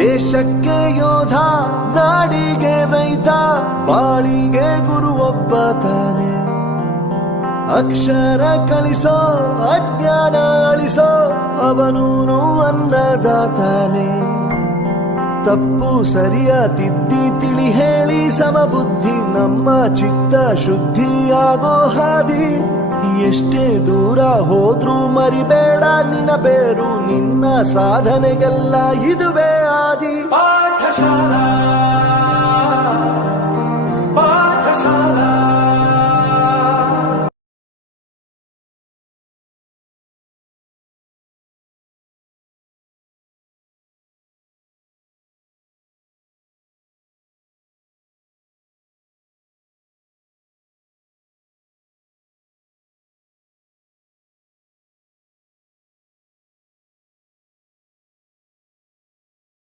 ದೇಶಕ್ಕೆ ಯೋಧ, ನಾಡಿಗೆ ರೈತ, ಬಾಳಿಗೆ ಗುರು ಒಬ್ಬ ತಾನೆ. ಅಕ್ಷರ ಕಲಿಸೋ, ಅಜ್ಞಾನ ಅಳಿಸೋ, ಅವನೂನು ಅನ್ನದಾತಾನೆ. ತಪ್ಪು ಸರಿಯ ತಿದ್ದಿ ತಿಳಿ ಹೇಳಿ ಸಮಬುದ್ಧಿ ನಮ್ಮ ಚಿತ್ತ ಶುದ್ಧಿಯಾಗೋ ಹಾದಿ. ಎಷ್ಟೇ ದೂರ ಹೋದ್ರೂ ಮರಿಬೇಡ ನಿನ್ನ ಬೇರು, ನಿನ್ನ ಸಾಧನೆಗೆಲ್ಲ ಇದುವೇ